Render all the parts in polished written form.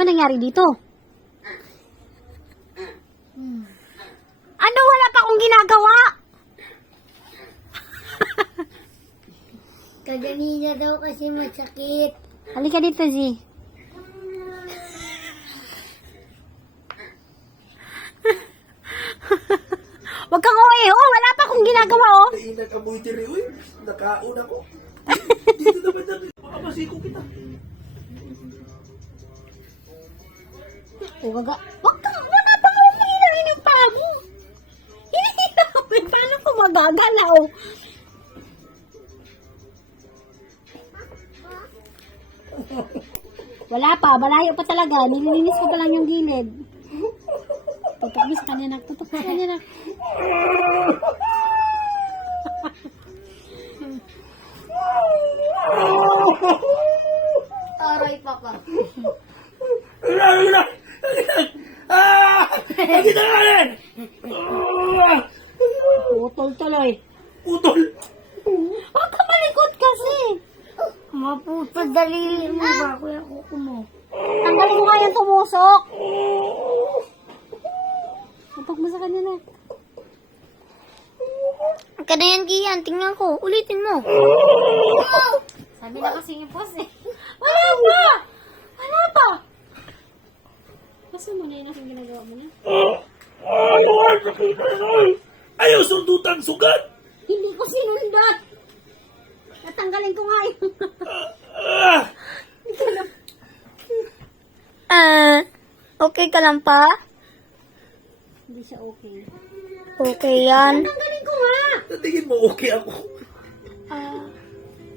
Ano nangyari dito? Ano, wala pa akong ginagawa? Kaganina daw kasi masakit. Halika dito, Z. Huwag kang uwi, oh. Wala pa akong ginagawa, oh. Nag-amoy diri, uy. Nakaon ako. Dito naman namin. Baka masiko kita. Huwag kang, wala pa akong hinahin ng paa mo. Hinahinamin, paano ko magagalaw? Wala pa, malayo pa talaga. Nililinis ko pa lang yung gilid. Tutok ka niya na, tutok ka niya na. Aray, papa. Wala! Ah! Nakita ka rin! Putol tuloy. Utol! Huwag ka malikot kasi. Maputo dalili mo ba? Kuya kuko mo. Tanggalin mo nga yung tumusok. Tutok mo sa kanya na. Ka na yan, Kian. Tingnan ko. Ulitin mo. Sabi na kasi yung boss eh. Wala pa! Wala pa! Kasi mo na yun ang ginagawa mo na. Ayaw sundutan sugat! Hindi ko sinundat! Natanggalin ko nga yun. Okay ka lang pa? Hindi siya okay. Okay yan. Natanggalin ko nga! Tingin mo okay ako.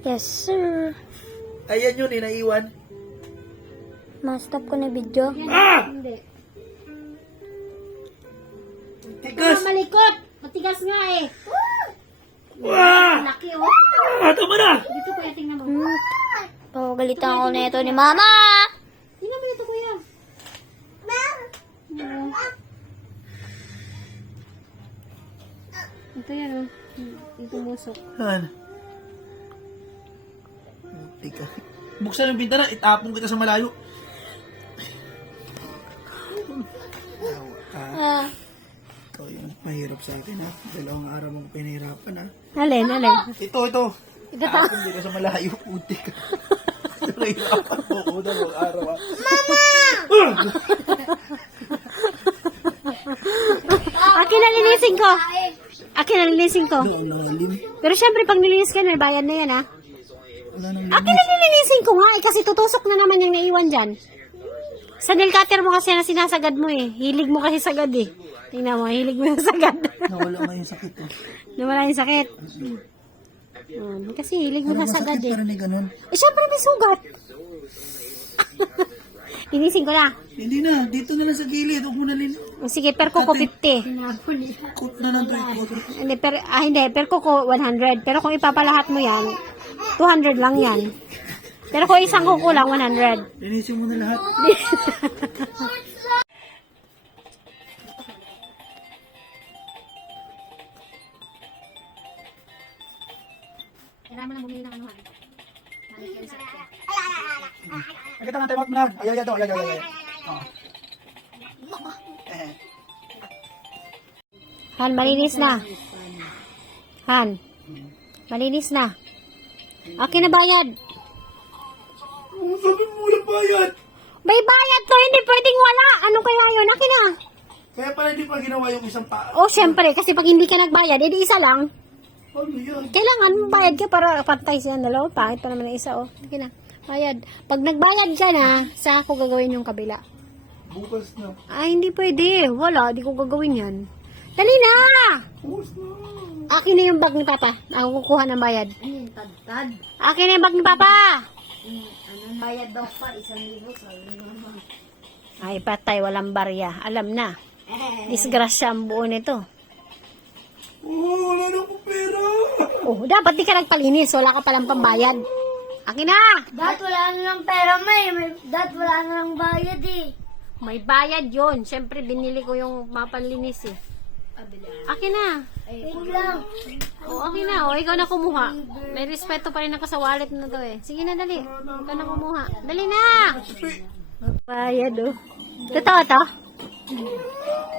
Yes, sir. Ayan yun, naiwan. Ma-stop ko na video. Yan, Ah! hindi. Tigas! Malikot! Matigas nga eh. Wah! Laki oh. Tama na! Dito kuya, tingnan mo. Pagalitan ako na ito ni Mama. Tingnan mo ito kuya. Ito yan oh. Ito musok. Han. Tika. Buksan ang bintana, itapon kita sa malayo. Ito yung mahirap sa akin ha. Dalawang araw mong pinahirapan ha. Alin, alin. Ito. Itapon kita sa malayo. Puti ka. Nahirapan mo ko dalawang araw ha. Akin na linisin ko. Akin na linisin ko. Doon nangalim. Pero syempre pag nilinis ka na, bayad na yan ha. Wala nang Akin na nilinisin ko nga eh, kasi tutusok na naman yung naiwan dyan. Sa nail cutter mo kasi na sinasagad mo eh. Hilig mo kasi sagad eh. Tingnan mo, hilig mo yung sagad. nawala nga yung sakit oh. Nawala yung sakit. Kasi hilig mo sa sagad eh. Parang may ganun. Eh syempre may sugat. Linisin ko na. Hindi na, dito na lang sa gilid. Huwag mo na Sige, per kuko 50. Coat na lang tayo. Hindi, per kuko 100. Pero kung ipapalahat mo yan, 200 lang yan. Pero kung isang kuko lang, 100. Linisin mo na lahat. Kailangan mo na bumili ng anuhan. Nakita nga tayo mag-vlog. Ay. Oh. Han, malinis na. Han, malinis na. Akin na bayad. Sabi mo walang bayad. May bayad to, hindi pwedeng wala. Ano kaya yun? Akin na. Kaya pala hindi pa ginawa yung isang pa. Oh, syempre, kasi pag hindi ka nagbayad, edi isa lang. Ano yan? Kailangan bayad ka para pantay siya dalawa. Pangit pa naman ang isa, oh. Sige na, bayad. Pag nagbayad ka na, saan ko gagawin yung kabila? Bukas na. Ay, hindi pwede. Wala, di ko gagawin yan. Dali na! Bukas na. Akin na yung bag ni Papa. Ako kukuha ng bayad. Tad-tad. Akin na yung bag ni Papa! Anong bayad daw pa? 1,000 sa naman. Ay, patay, walang barya. Alam na. Disgrasya ang buo nito. Oh, wala na akong pera. Oh, dapat di ka nagpalinis. Wala ka palang pambayad. Akin na! Dad, wala na lang pera, May. Dad, wala na lang bayad eh. May bayad yon. Siyempre, binili ko yung mapanlinis eh. Akin na. Wait lang. O, akin na. O, ikaw na kumuha. May respeto pa rin ako sa wallet na to eh. Sige na, dali. Ikaw na kumuha. Dali na! Bayad, oh. Totoo to?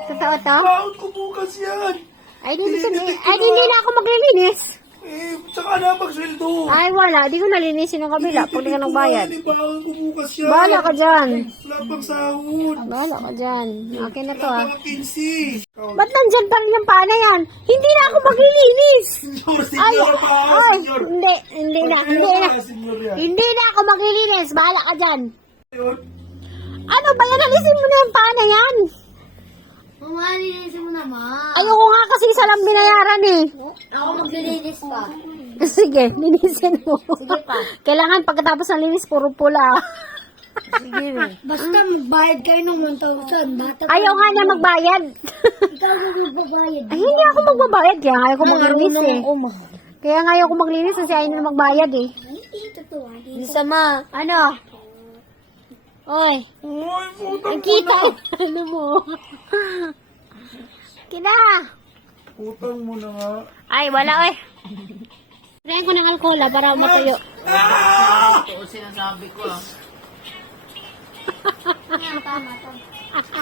Totoo to? Bakit ko bukas yan? Ay, hindi na ako maglilinis. Eh, saka na magsweldo. Ay, wala. Di ko nalinisin yung kabila pag di ka nagbayad. Bakit ko bukas yan? Bahala ka dyan. Wala pang sahod. Bahala ka dyan. Akin na to, ah. Wala pang 15. Ba't nandyan pa rin yung pana yan? Hindi na ako maglilinis. Ay, ay, hindi na. Hindi na ako maglilinis. Bahala ka dyan. Ano ba yan? Alisin mo na yung pana yan. Umalilisin mo naman. Ayoko nga kasi isa lang binayaran eh. Ako maglilinis pa. Sige, linisin mo. Sige pa. Kailangan pagkatapos ng linis, puro pula. Sige. Basta magbayad kayo ng 1,000. Ayaw nga niya magbayad. Ikaw magbabayad. Ay, hindi ako magbabayad. Kaya nga ayaw ko maglinis eh. Kaya nga ayaw ko maglinis kasi ayaw na magbayad eh. Hindi totoo. Hindi sama. Ano? Oy. Uy, putang Ang kita. Ano mo? Kina. Putang mo na nga. Ay, wala oy. Tirayan ko ng alkohol para matuyo. Ito sinasabi ko ah. Tama, tama.